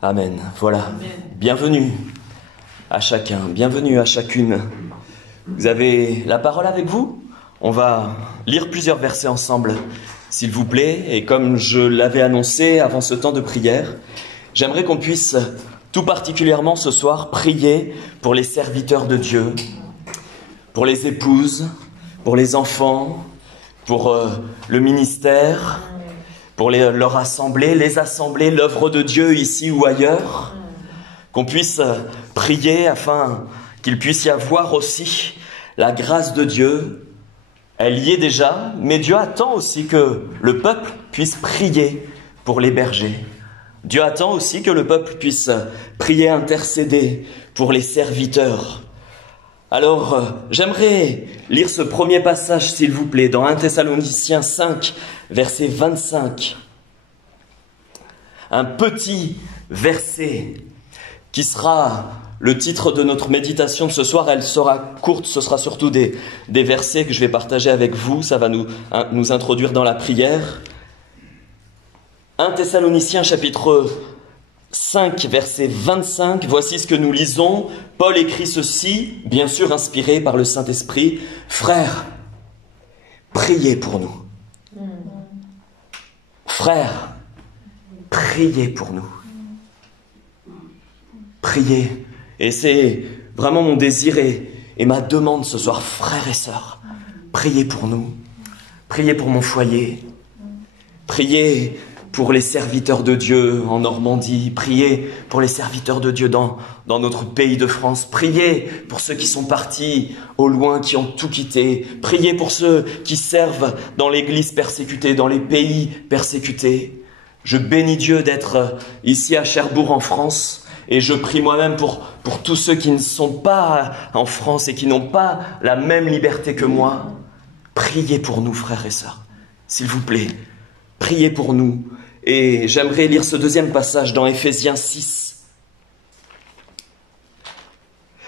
Amen. Voilà. Amen. Bienvenue à chacun, bienvenue à chacune. Vous avez la parole avec vous? On va lire plusieurs versets ensemble, s'il vous plaît. Et comme je l'avais annoncé avant ce temps de prière, j'aimerais qu'on puisse tout particulièrement ce soir prier pour les serviteurs de Dieu, pour les épouses, pour les enfants, pour le ministère, pour leur assemblée, les assemblées, l'œuvre de Dieu ici ou ailleurs, qu'on puisse prier afin qu'il puisse y avoir aussi la grâce de Dieu. Elle y est déjà, mais Dieu attend aussi que le peuple puisse prier pour les bergers. Dieu attend aussi que le peuple puisse prier, intercéder pour les serviteurs. Alors, j'aimerais lire ce premier passage, s'il vous plaît, dans 1 Thessaloniciens 5, verset 25. Un petit verset qui sera le titre de notre méditation de ce soir. Elle sera courte, ce sera surtout des versets que je vais partager avec vous. Ça va nous introduire dans la prière. 1 Thessaloniciens chapitre 5, verset 25, voici ce que nous lisons. Paul écrit ceci, bien sûr inspiré par le Saint-Esprit. « Frères, priez pour nous. » Frères, priez pour nous. Priez. Et c'est vraiment mon désir et ma demande ce soir, frères et sœurs. Priez pour nous. Priez pour mon foyer. Priez pour les serviteurs de Dieu en Normandie, priez pour les serviteurs de Dieu dans notre pays de France, priez pour ceux qui sont partis au loin, qui ont tout quitté, priez pour ceux qui servent dans l'église persécutée, dans les pays persécutés. Je bénis Dieu d'être ici à Cherbourg en France et je prie moi-même pour tous ceux qui ne sont pas en France et qui n'ont pas la même liberté que moi. Priez pour nous, frères et sœurs, s'il vous plaît, priez pour nous. Et j'aimerais lire ce deuxième passage dans Éphésiens 6.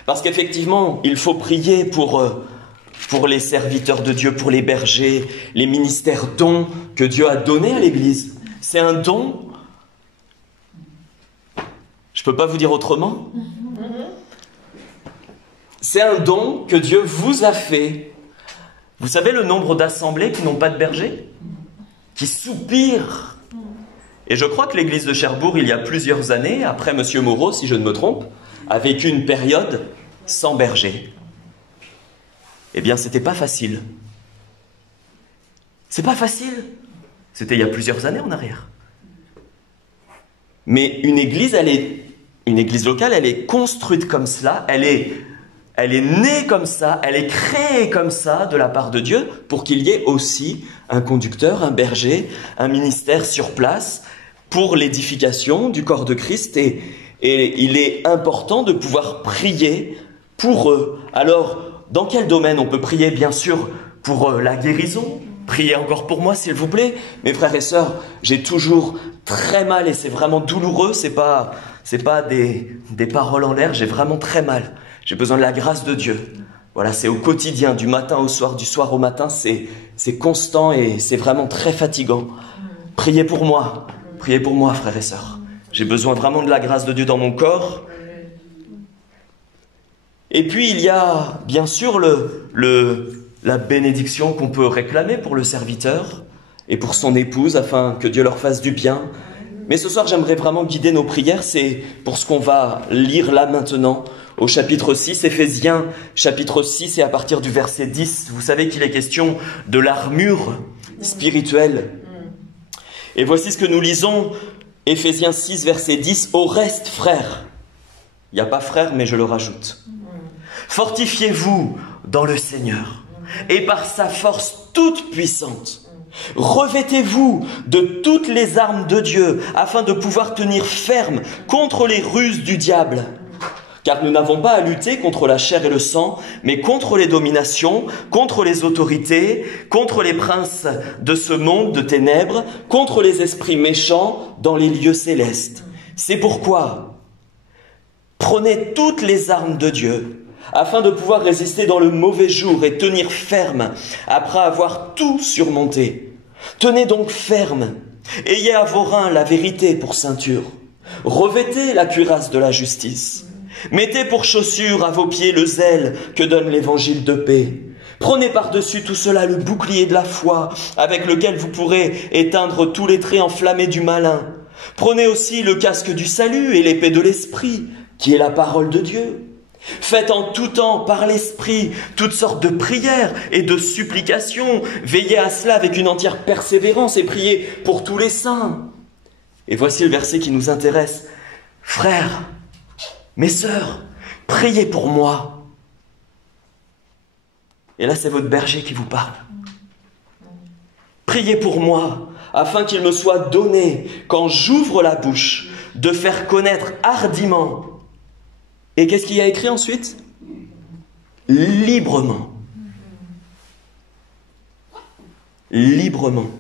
Parce qu'effectivement, il faut prier pour les serviteurs de Dieu, pour les bergers, les ministères dons que Dieu a donnés à l'Église. C'est un don. Je ne peux pas vous dire autrement. C'est un don que Dieu vous a fait. Vous savez le nombre d'assemblées qui n'ont pas de berger? Qui soupirent. Et je crois que l'église de Cherbourg, il y a plusieurs années, après M. Moreau, si je ne me trompe, a vécu une période sans berger. Eh bien, c'était pas facile. C'est pas facile. C'était il y a plusieurs années en arrière. Mais une église locale, elle est construite comme cela, elle est née comme ça, elle est créée comme ça de la part de Dieu pour qu'il y ait aussi un conducteur, un berger, un ministère sur place pour l'édification du corps de Christ. Et il est important de pouvoir prier pour eux. Alors, dans quel domaine on peut prier? Bien sûr, pour la guérison. Priez encore pour moi, s'il vous plaît. Mes frères et sœurs, j'ai toujours très mal et c'est vraiment douloureux. C'est pas des paroles en l'air, j'ai vraiment très mal. J'ai besoin de la grâce de Dieu. Voilà, c'est au quotidien, du matin au soir, du soir au matin, c'est constant et c'est vraiment très fatigant. Priez pour moi, frères et sœurs. J'ai besoin vraiment de la grâce de Dieu dans mon corps. Et puis il y a bien sûr la bénédiction qu'on peut réclamer pour le serviteur et pour son épouse afin que Dieu leur fasse du bien. Mais ce soir, j'aimerais vraiment guider nos prières. C'est pour ce qu'on va lire là maintenant au chapitre 6, Éphésiens chapitre 6 et à partir du verset 10. Vous savez qu'il est question de l'armure spirituelle. Et voici ce que nous lisons, Éphésiens 6, verset 10. Au reste, frères, il n'y a pas frère, mais je le rajoute. Fortifiez-vous dans le Seigneur et par sa force toute puissante. Revêtez-vous de toutes les armes de Dieu afin de pouvoir tenir ferme contre les ruses du diable. Car nous n'avons pas à lutter contre la chair et le sang, mais contre les dominations, contre les autorités, contre les princes de ce monde de ténèbres, contre les esprits méchants dans les lieux célestes. C'est pourquoi prenez toutes les armes de Dieu, afin de pouvoir résister dans le mauvais jour et tenir ferme après avoir tout surmonté. Tenez donc ferme, ayez à vos reins la vérité pour ceinture. Revêtez la cuirasse de la justice. Mettez pour chaussure à vos pieds le zèle que donne l'évangile de paix. Prenez par-dessus tout cela le bouclier de la foi, avec lequel vous pourrez éteindre tous les traits enflammés du malin. Prenez aussi le casque du salut et l'épée de l'esprit, qui est la parole de Dieu. Faites en tout temps, par l'esprit, toutes sortes de prières et de supplications. Veillez à cela avec une entière persévérance et priez pour tous les saints. Et voici le verset qui nous intéresse. Frères, mes sœurs, priez pour moi. Et là, c'est votre berger qui vous parle. Priez pour moi, afin qu'il me soit donné, quand j'ouvre la bouche, de faire connaître hardiment. Et qu'est-ce qu'il y a écrit ensuite? Librement. Librement.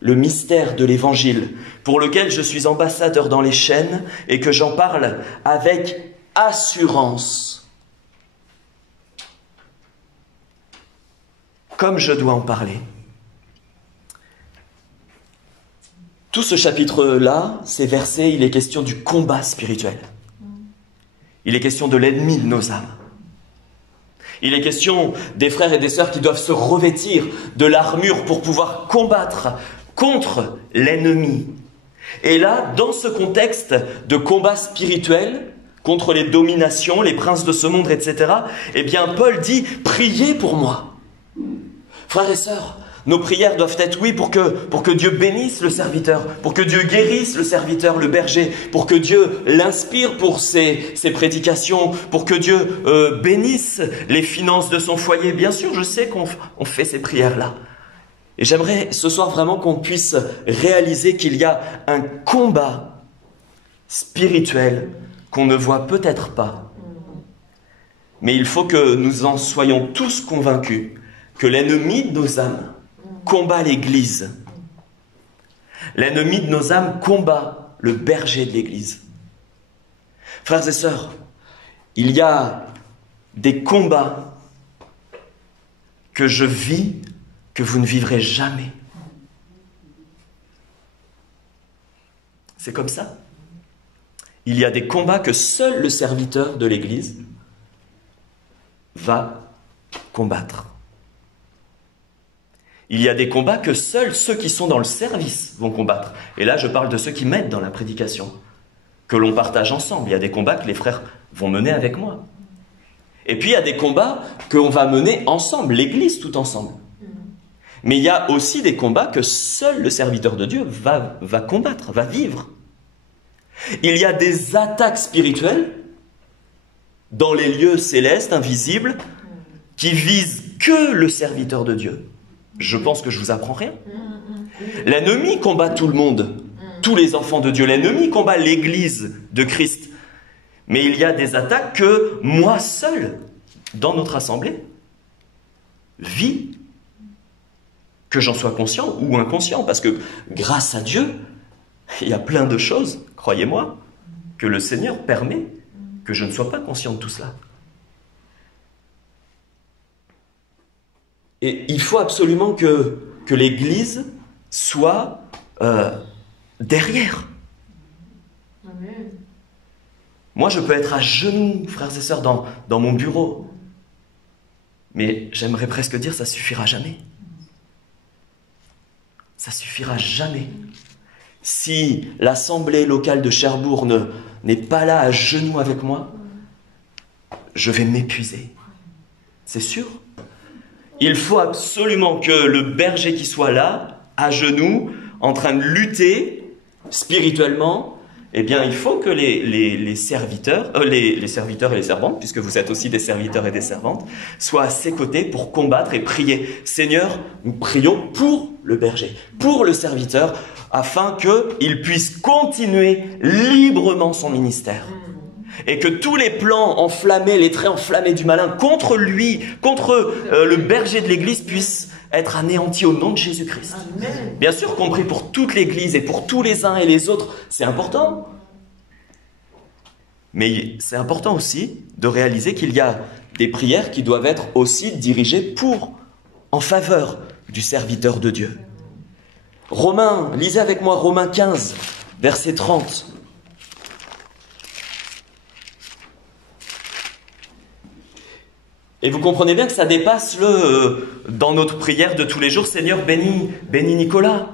Le mystère de l'Évangile, pour lequel je suis ambassadeur dans les chaînes et que j'en parle avec assurance. Comme je dois en parler. Tout ce chapitre-là, ces versets, il est question du combat spirituel. Il est question de l'ennemi de nos âmes. Il est question des frères et des sœurs qui doivent se revêtir de l'armure pour pouvoir combattre contre l'ennemi. Et là, dans ce contexte de combat spirituel, contre les dominations, les princes de ce monde, etc., eh bien, Paul dit « Priez pour moi ». Frères et sœurs, nos prières doivent être, oui, pour que Dieu bénisse le serviteur, pour que Dieu guérisse le serviteur, le berger, pour que Dieu l'inspire pour ses prédications, pour que Dieu bénisse les finances de son foyer. Bien sûr, je sais qu'on fait ces prières-là. Et j'aimerais ce soir vraiment qu'on puisse réaliser qu'il y a un combat spirituel qu'on ne voit peut-être pas. Mais il faut que nous en soyons tous convaincus que l'ennemi de nos âmes combat l'Église. L'ennemi de nos âmes combat le berger de l'Église. Frères et sœurs, il y a des combats que je vis, que vous ne vivrez jamais. C'est comme ça. Il y a des combats que seul le serviteur de l'Église va combattre. Il y a des combats que seuls ceux qui sont dans le service vont combattre. Et là, je parle de ceux qui m'aident dans la prédication, que l'on partage ensemble. Il y a des combats que les frères vont mener avec moi. Et puis, il y a des combats qu'on va mener ensemble, l'Église tout ensemble. Mais il y a aussi des combats que seul le serviteur de Dieu va combattre, va vivre. Il y a des attaques spirituelles dans les lieux célestes, invisibles, qui visent que le serviteur de Dieu. Je pense que je vous apprends rien. L'ennemi combat tout le monde, tous les enfants de Dieu. L'ennemi combat l'Église de Christ. Mais il y a des attaques que moi seul, dans notre assemblée, vis, que j'en sois conscient ou inconscient. Parce que grâce à Dieu, il y a plein de choses, croyez-moi, que le Seigneur permet que je ne sois pas conscient de tout cela. Et il faut absolument que l'Église soit derrière. Amen. Moi, je peux être à genoux, frères et sœurs, dans mon bureau. Mais j'aimerais presque dire, ça ne suffira jamais. Ça ne suffira jamais. Si l'assemblée locale de Cherbourg n'est pas là à genoux avec moi, je vais m'épuiser. C'est sûr. Il faut absolument que le berger qui soit là, à genoux, en train de lutter spirituellement, eh bien, il faut que les serviteurs et les servantes, puisque vous êtes aussi des serviteurs et des servantes, soient à ses côtés pour combattre et prier. Seigneur, nous prions pour le berger, pour le serviteur, afin qu'il puisse continuer librement son ministère. Et que tous les plans enflammés, les traits enflammés du malin contre lui, contre le berger de l'Église puissent être anéantis au nom de Jésus-Christ. Bien sûr, compris pour toute l'Église et pour tous les uns et les autres, c'est important. Mais c'est important aussi de réaliser qu'il y a des prières qui doivent être aussi dirigées en faveur du serviteur de Dieu. Lisez avec moi Romains 15, verset 30. Et vous comprenez bien que ça dépasse dans notre prière de tous les jours, Seigneur, bénis Nicolas.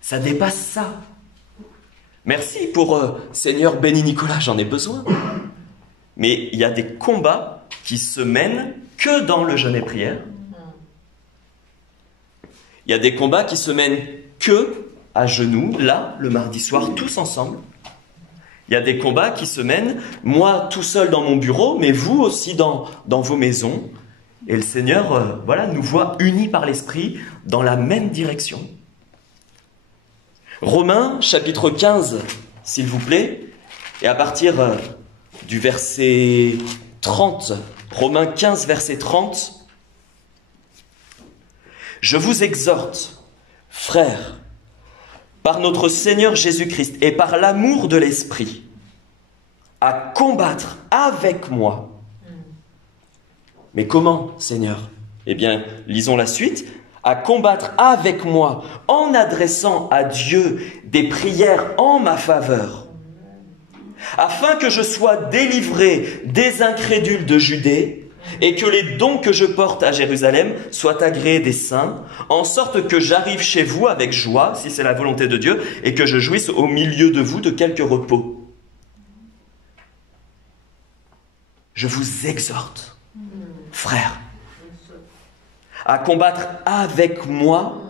Ça dépasse ça. Merci pour Seigneur, bénis Nicolas, j'en ai besoin. Mais il y a des combats qui se mènent que dans le jeûne et prière. Il y a des combats qui se mènent que à genoux, là, le mardi soir, tous ensemble. Il y a des combats qui se mènent, moi tout seul dans mon bureau, mais vous aussi dans vos maisons. Et le Seigneur, nous voit unis par l'Esprit dans la même direction. Romains, chapitre 15, s'il vous plaît, et à partir du verset 30, Romains 15, verset 30, « Je vous exhorte, frères, par notre Seigneur Jésus-Christ et par l'amour de l'Esprit, à combattre avec moi. » Mais comment, Seigneur? Eh bien, lisons la suite. « À combattre avec moi en adressant à Dieu des prières en ma faveur, afin que je sois délivré des incrédules de Judée, et que les dons que je porte à Jérusalem soient agréés des saints, en sorte que j'arrive chez vous avec joie, si c'est la volonté de Dieu, et que je jouisse au milieu de vous de quelque repos. Je vous exhorte, frères, à combattre avec moi,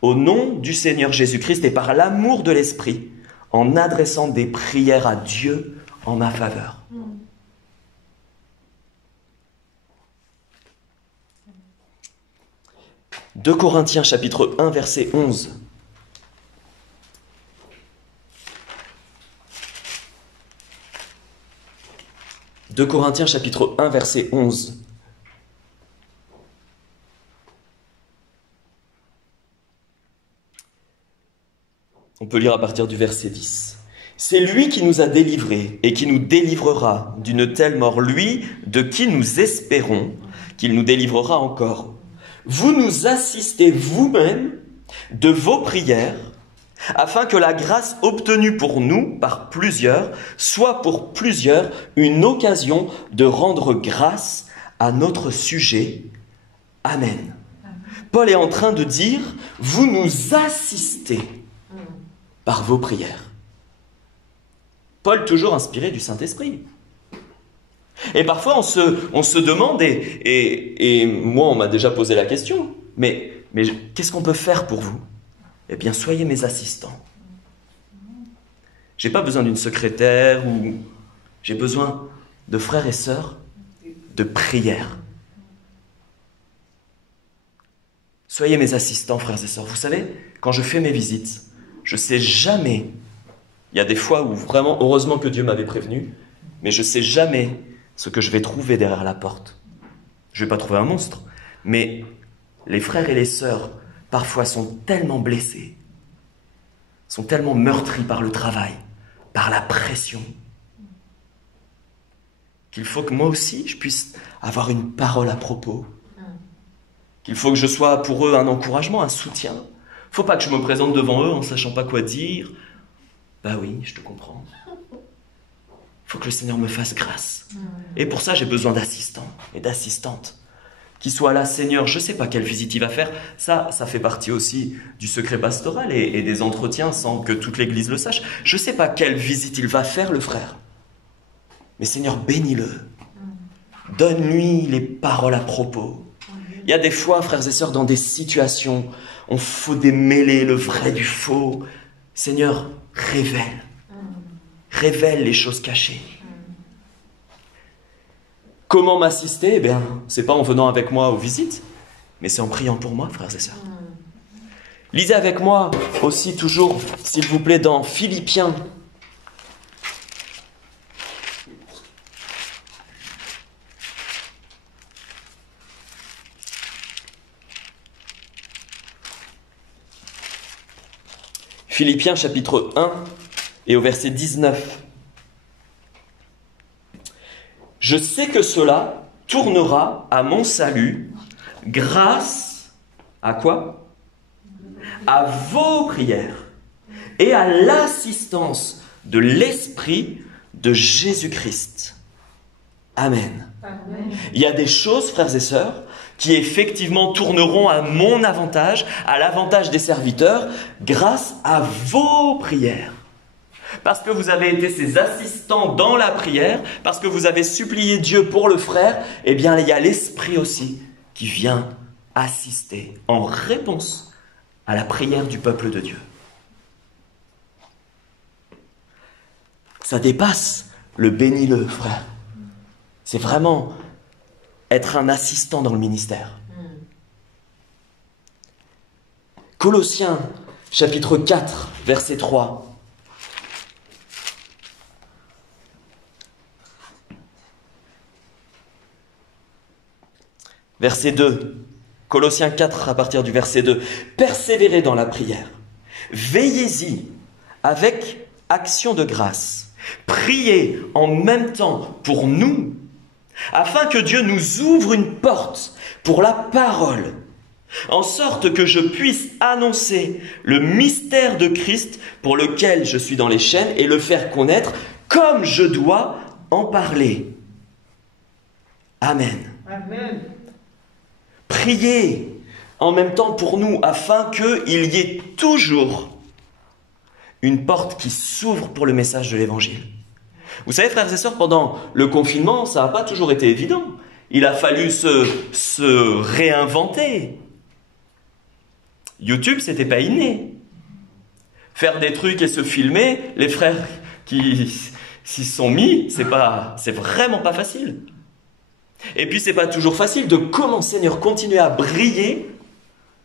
au nom du Seigneur Jésus-Christ et par l'amour de l'Esprit, en adressant des prières à Dieu en ma faveur. » 2 Corinthiens chapitre 1 verset 11. « 2 Corinthiens chapitre 1 verset 11. On peut lire à partir du verset 10. « C'est lui qui nous a délivrés et qui nous délivrera d'une telle mort, lui de qui nous espérons qu'il nous délivrera encore. Vous nous assistez vous-même de vos prières, afin que la grâce obtenue pour nous par plusieurs soit pour plusieurs une occasion de rendre grâce à notre sujet. Amen. » Paul est en train de dire, vous nous assistez par vos prières. Paul toujours inspiré du Saint-Esprit. Et parfois on se demande, et moi on m'a déjà posé la question, mais qu'est-ce qu'on peut faire pour vous? Eh bien soyez mes assistants. J'ai pas besoin d'une secrétaire, ou j'ai besoin de frères et sœurs de prière. Soyez mes assistants, frères et sœurs. Vous savez, quand je fais mes visites, je sais jamais, il y a des fois où vraiment, heureusement que Dieu m'avait prévenu, mais je sais jamais ce que je vais trouver derrière la porte. Je ne vais pas trouver un monstre, mais les frères et les sœurs, parfois, sont tellement blessés, sont tellement meurtris par le travail, par la pression, qu'il faut que moi aussi, je puisse avoir une parole à propos, qu'il faut que je sois pour eux un encouragement, un soutien. Il ne faut pas que je me présente devant eux en ne sachant pas quoi dire. Bah oui, je te comprends. Il faut que le Seigneur me fasse grâce. Et pour ça, j'ai besoin d'assistants et d'assistantes qui soient là. Seigneur, je ne sais pas quelle visite il va faire. Ça fait partie aussi du secret pastoral et des entretiens sans que toute l'Église le sache. Je ne sais pas quelle visite il va faire, le frère. Mais Seigneur, bénis-le. Donne-lui les paroles à propos. Il y a des fois, frères et sœurs, dans des situations, on faut démêler le vrai du faux. Seigneur, révèle. Révèle les choses cachées. Comment m'assister? Eh bien, c'est pas en venant avec moi aux visites, mais c'est en priant pour moi, frères et sœurs. Lisez avec moi aussi toujours, s'il vous plaît, dans Philippiens. Philippiens chapitre 1 et au verset 19. « Je sais que cela tournera à mon salut grâce à quoi? À vos prières et à l'assistance de l'Esprit de Jésus-Christ. Amen. Amen. Il y a des choses, frères et sœurs, qui effectivement tourneront à mon avantage, à l'avantage des serviteurs, grâce à vos prières. Parce que vous avez été ses assistants dans la prière, parce que vous avez supplié Dieu pour le frère, eh bien il y a l'Esprit aussi qui vient assister en réponse à la prière du peuple de Dieu. Ça dépasse le bénis-le, frère. C'est vraiment être un assistant dans le ministère. Colossiens, chapitre 4, verset 3. Verset 2. Colossiens 4, à partir du verset 2. Persévérez dans la prière. Veillez-y avec action de grâce. Priez en même temps pour nous, afin que Dieu nous ouvre une porte pour la parole, en sorte que je puisse annoncer le mystère de Christ pour lequel je suis dans les chaînes et le faire connaître comme je dois en parler. Amen. Amen. Priez en même temps pour nous afin qu'il y ait toujours une porte qui s'ouvre pour le message de l'Évangile. Vous savez, frères et sœurs, pendant le confinement, ça n'a pas toujours été évident. Il a fallu se réinventer. YouTube, c'était pas inné. Faire des trucs et se filmer, les frères qui s'y sont mis, c'est vraiment pas facile. Et puis c'est pas toujours facile de comment, Seigneur, continuer à briller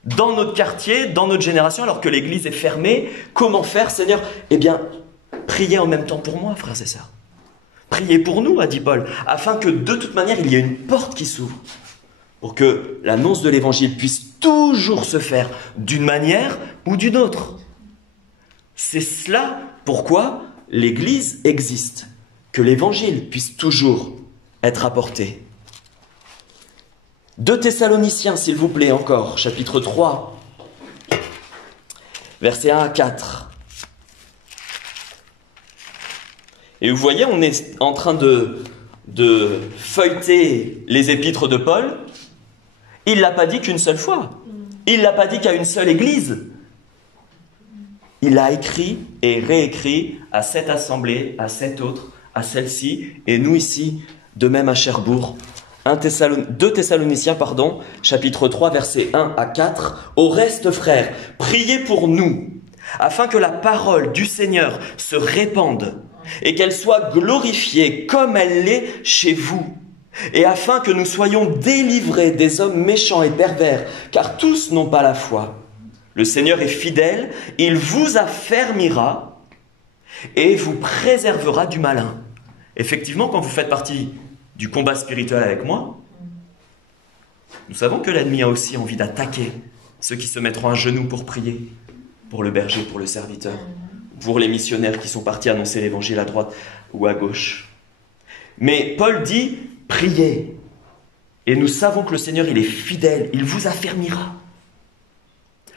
dans notre quartier, dans notre génération, alors que l'église est fermée. Comment faire, Seigneur? Eh bien, priez en même temps pour moi, frères et sœurs. Priez pour nous, a dit Paul, afin que de toute manière, il y ait une porte qui s'ouvre, pour que l'annonce de l'évangile puisse toujours se faire d'une manière ou d'une autre. C'est cela pourquoi l'église existe, que l'évangile puisse toujours être apporté. 2 Thessaloniciens, s'il vous plaît, encore, chapitre 3, versets 1 à 4. Et vous voyez, on est en train de feuilleter les épîtres de Paul. Il ne l'a pas dit qu'une seule fois. Il ne l'a pas dit qu'à une seule église. Il a écrit et réécrit à cette assemblée, à cette autre, à celle-ci, et nous ici, de même à Cherbourg. 2 Thessaloniciens, chapitre 3, versets 1 à 4. Au reste, frères, priez pour nous, afin que la parole du Seigneur se répande et qu'elle soit glorifiée comme elle l'est chez vous, et afin que nous soyons délivrés des hommes méchants et pervers, car tous n'ont pas la foi. Le Seigneur est fidèle, il vous affermira et vous préservera du malin. Effectivement, quand vous faites partie du combat spirituel avec moi, nous savons que l'ennemi a aussi envie d'attaquer ceux qui se mettront à genoux pour prier, pour le berger, pour le serviteur, pour les missionnaires qui sont partis annoncer l'évangile à droite ou à gauche. Mais Paul dit, priez. Et nous savons que le Seigneur, il est fidèle, il vous affermira,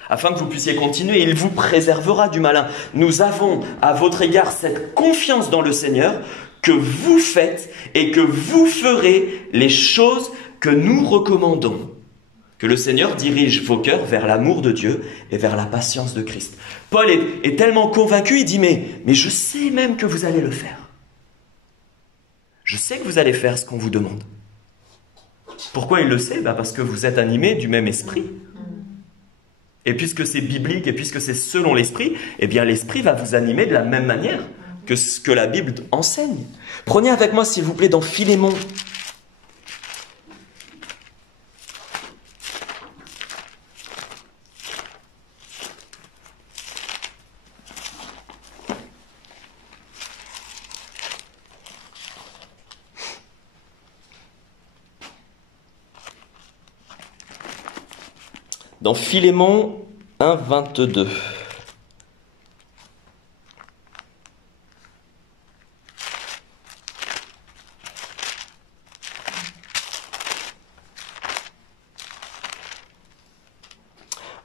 afin que vous puissiez continuer, il vous préservera du malin. Nous avons à votre égard cette confiance dans le Seigneur, que vous faites et que vous ferez les choses que nous recommandons. Que le Seigneur dirige vos cœurs vers l'amour de Dieu et vers la patience de Christ. Paul est tellement convaincu, il dit, mais je sais même que vous allez le faire. Je sais que vous allez faire ce qu'on vous demande. Pourquoi il le sait? Parce que vous êtes animés du même esprit. Et puisque c'est biblique et puisque c'est selon l'esprit, eh bien l'esprit va vous animer de la même manière que ce que la Bible enseigne. Prenez avec moi, s'il vous plaît, dans Philémon. Dans Philémon 1, 22.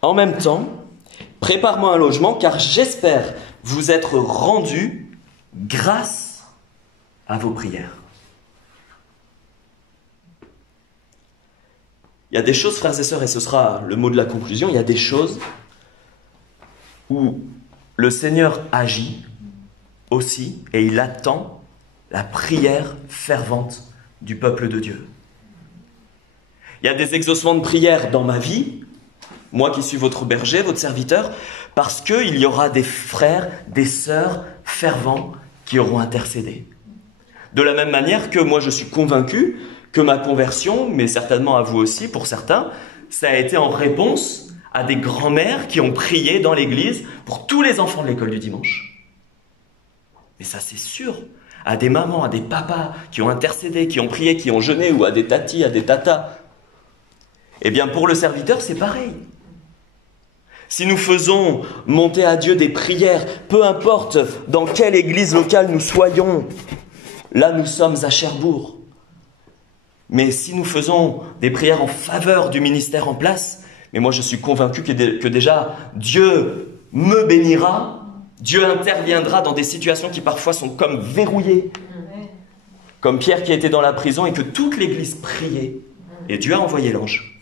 En même temps, prépare-moi un logement, car j'espère vous être rendu grâce à vos prières. Il y a des choses, frères et sœurs, et ce sera le mot de la conclusion, il y a des choses où le Seigneur agit aussi et il attend la prière fervente du peuple de Dieu. Il y a des exaucements de prière dans ma vie, moi qui suis votre berger, votre serviteur, parce qu'il y aura des frères, des sœurs fervents qui auront intercédé. De la même manière que moi je suis convaincu que ma conversion, mais certainement à vous aussi pour certains, ça a été en réponse à des grands-mères qui ont prié dans l'église pour tous les enfants de l'école du dimanche. Mais ça c'est sûr, à des mamans, à des papas qui ont intercédé, qui ont prié, qui ont jeûné, ou à des tatis, à des tatas. Eh bien pour le serviteur c'est pareil. Si nous faisons monter à Dieu des prières, peu importe dans quelle église locale nous soyons, là nous sommes à Cherbourg. Mais si nous faisons des prières en faveur du ministère en place, mais moi je suis convaincu que déjà Dieu me bénira, Dieu interviendra dans des situations qui parfois sont comme verrouillées. Comme Pierre qui était dans la prison et que toute l'église priait. Et Dieu a envoyé l'ange.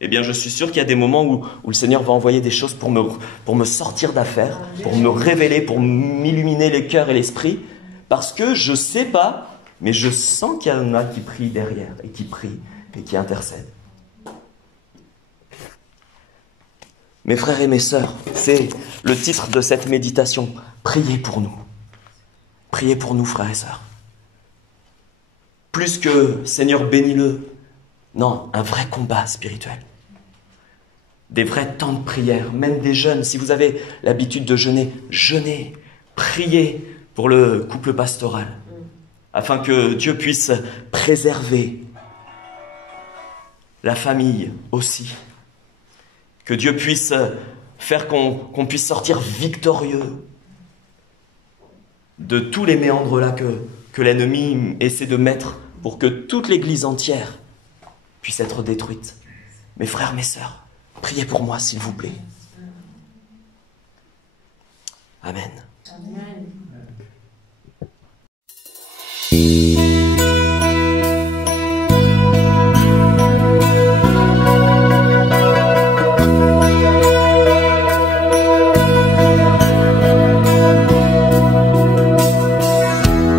Eh bien, je suis sûr qu'il y a des moments où le Seigneur va envoyer des choses pour me sortir d'affaire, pour me révéler, pour m'illuminer les cœurs et l'esprit, parce que je ne sais pas, mais je sens qu'il y en a qui prient derrière, et qui prient, et qui intercèdent. Mes frères et mes sœurs, c'est le titre de cette méditation. Priez pour nous. Priez pour nous, frères et sœurs. Plus que Seigneur bénis-le. Non, un vrai combat spirituel. Des vrais temps de prière, même des jeûnes. Si vous avez l'habitude de jeûner, jeûnez, priez pour le couple pastoral, afin que Dieu puisse préserver la famille aussi. Que Dieu puisse faire qu'on puisse sortir victorieux de tous les méandres là que l'ennemi essaie de mettre pour que toute l'Église entière puisse être détruite. Mes frères, mes sœurs, priez pour moi, s'il vous plaît. Amen. Amen.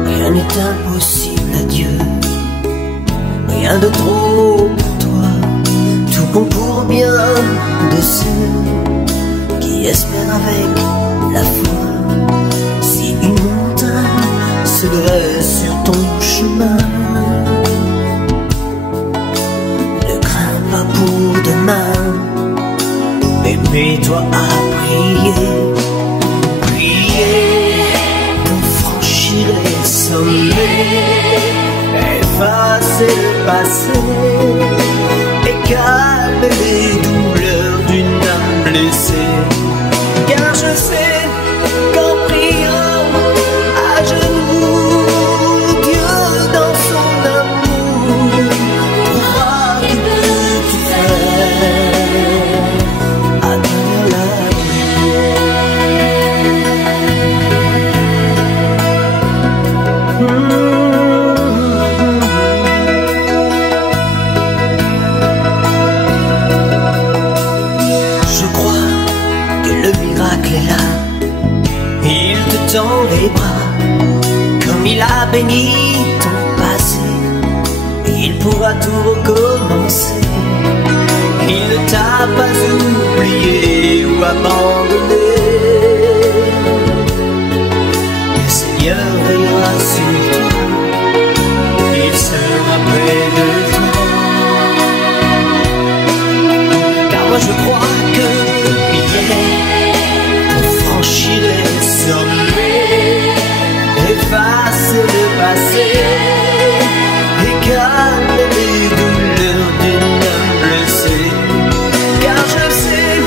Rien n'est impossible à Dieu, rien de trop pour toi, tout concourt bien de ceux qui espèrent avec la foi. Si une montagne se dresse sur ton chemin, ne crains pas pour demain, mais mets-toi à prier, prier pour franchir les sommets, effacer le passé et calmer les douleurs d'une âme blessée. Car je sais qu'en priant à genoux, Dieu dans son amour trouvera qu'il peut tout faire à travers la prière. Je crois que le miracle est là. Il te tend les bras, comme il a béni ton passé. Il pourra tout recommencer. Il ne t'a pas oublié ou abandonné. Le Seigneur veillera sur toi, il sera près de toi. Car moi je crois que prier pour franchir les sommets, effacer le passé et calmer les douleurs d'une âme blessée. Car je sais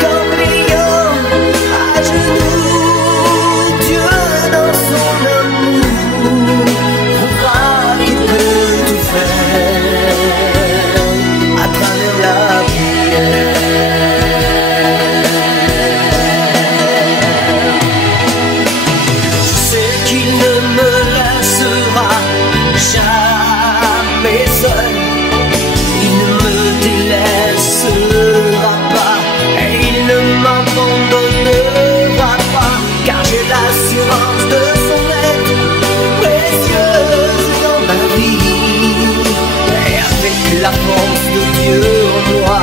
qu'en priant à genoux, Dieu dans son amour prouvera qu'il peut tout faire à travers la prière. présence de son être précieuse dans ma vie. Et avec la force de Dieu en moi,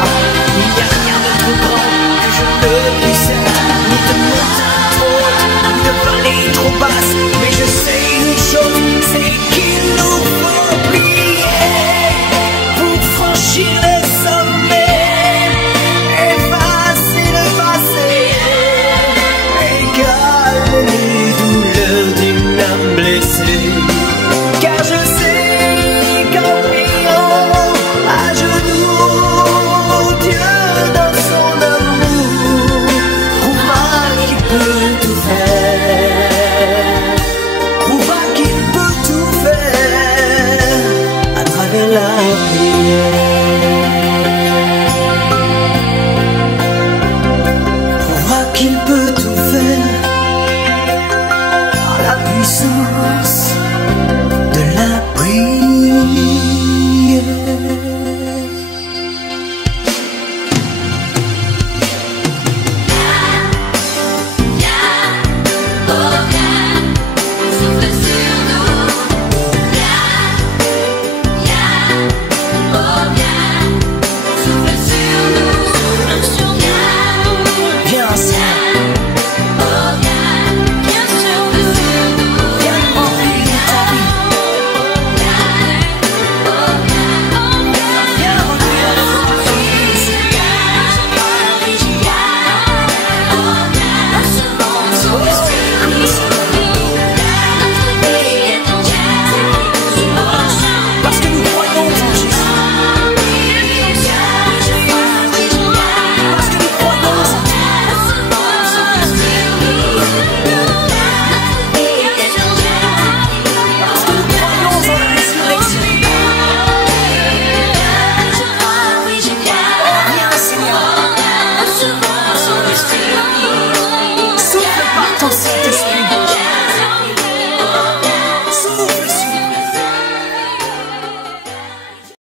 il n'y a rien de trop grand que je ne puisse être, ni de montagne trop haute, ni de vallée trop basse. Mais je sais une chose, c'est qu'il nous faut prier pour franchir les sommets, effacer le passé et calmer les douleurs d'une âme blessée. Car je sais qu'en priant à genoux, Dieu dans son amour prouvera qu'il peut tout faire, prouvera qu'il peut tout faire à travers la prière, prouvera qu'il peut tout faire par la puissance de la prière. Souffle sur nous, souffle sur nous, Viens, Seigneur, viens sur nous, viens remplir ta vie, viens remplir la vie. Parce que nous croyons en Jésus, parce que nous croyons en Jésus. Parce que nous croyons en la résurrection. Oh, viens, Seigneur.